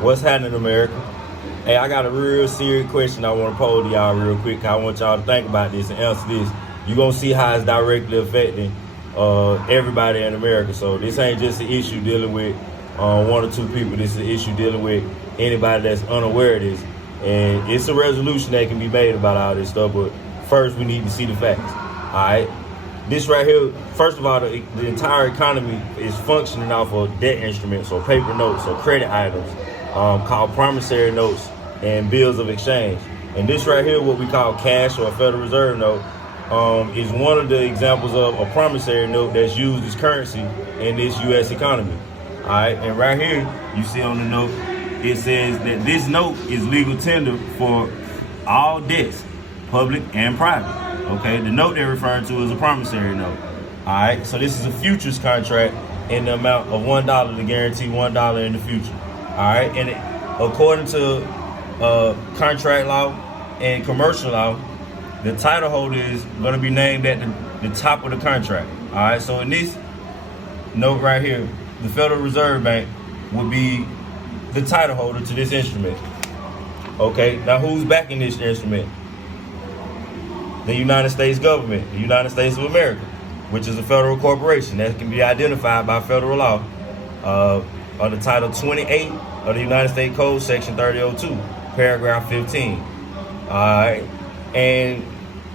What's happening, America? Hey, I got a real serious question I want to pose to y'all real quick. I want y'all to think about this and answer this. You're going to see how it's directly affecting everybody in America. So this ain't just an issue dealing with one or two people. This is an issue dealing with anybody that's unaware of this. And it's a resolution that can be made about all this stuff. But first, we need to see the facts. All right? This right here, first of all, the entire economy is functioning off of debt instruments or paper notes or credit items called promissory notes and bills of exchange. And this right here, what we call cash or a Federal Reserve note, is one of the examples of a promissory note that's used as currency in this U.S. economy. All right, and right here, you see on the note, it says that this note is legal tender for all debts, public and private. Okay, the note they're referring to is a promissory note. All right, so this is a futures contract in the amount of $1 to guarantee $1 in the future. All right, and according to contract law and commercial law, the title holder is going to be named at the top of the contract. All right, so in this note right here, the Federal Reserve Bank will be the title holder to this instrument. Okay, now who's backing this instrument? The United States government, the United States of America, which is a federal corporation that can be identified by federal law under Title 28 of the United States Code, Section 3002, Paragraph 15. All right, and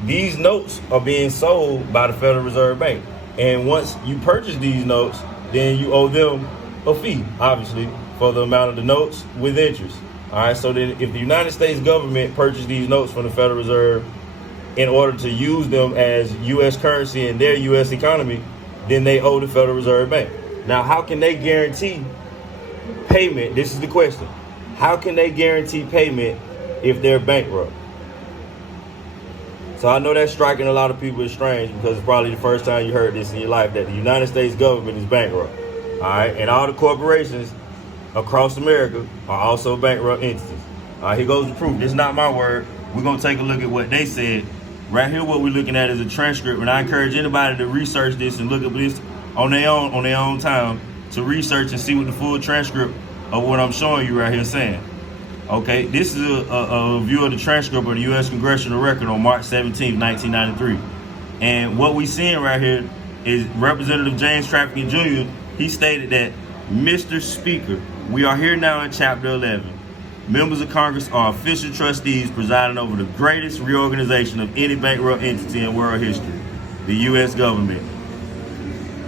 these notes are being sold by the Federal Reserve Bank. And once you purchase these notes, then you owe them a fee, obviously, for the amount of the notes with interest. All right, so then if the United States government purchased these notes from the Federal Reserve in order to use them as U.S. currency in their U.S. economy, then they owe the Federal Reserve Bank. Now, how can they guarantee payment? This is the question. How can they guarantee payment if they're bankrupt? So I know that's striking a lot of people as strange because it's probably the first time you heard this in your life, that the United States government is bankrupt. All right, and all the corporations across America are also bankrupt entities. All right, here goes the proof. This is not my word. We're going to take a look at what they said. Right here, what we're looking at is a transcript, and I encourage anybody to research this and look at this on their own time, to research and see what the full transcript of what I'm showing you right here is saying. Okay, this is a view of the transcript of the U.S. Congressional Record on March 17, 1993. And what we're seeing right here is Representative James Traficant Jr., he stated that, Mr. Speaker, we are here now in Chapter 11. Members of Congress are official trustees presiding over the greatest reorganization of any bankrupt entity in world history, the U.S. government.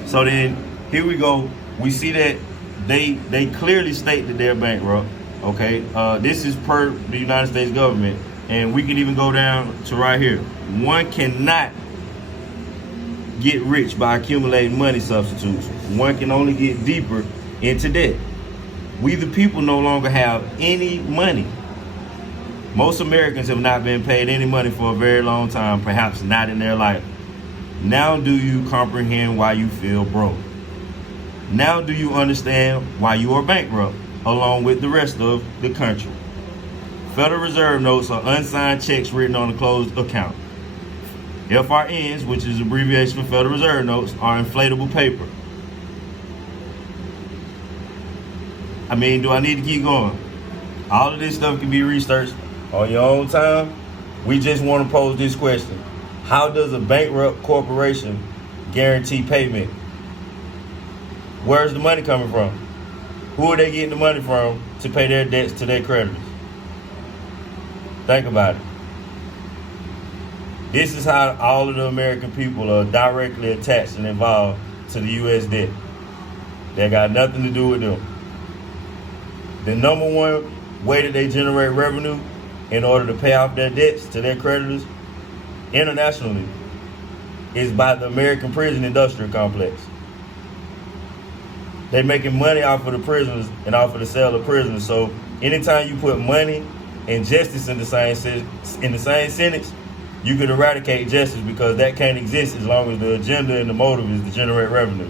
So then, here we go. We see that they clearly state that they're bankrupt. Okay, this is per the United States government, and we can even go down to right here. One cannot get rich by accumulating money substitutes. One can only get deeper into debt. We the people no longer have any money. Most Americans have not been paid any money for a very long time, perhaps not in their life. Now do you comprehend why you feel broke? Now do you understand why you are bankrupt, along with the rest of the country? Federal Reserve notes are unsigned checks written on a closed account. FRNs, which is abbreviation for Federal Reserve notes, are inflatable paper. I mean, do I need to keep going? All of this stuff can be researched on your own time. We just want to pose this question. How does a bankrupt corporation guarantee payment? Where's the money coming from? Who are they getting the money from to pay their debts to their creditors? Think about it. This is how all of the American people are directly attached and involved to the U.S. debt. They got nothing to do with them. The number one way that they generate revenue in order to pay off their debts to their creditors internationally is by the American prison industrial complex. They're making money off of the prisoners and off of the sale of prisoners. So anytime you put money and justice in the same sentence, you could eradicate justice, because that can't exist as long as the agenda and the motive is to generate revenue.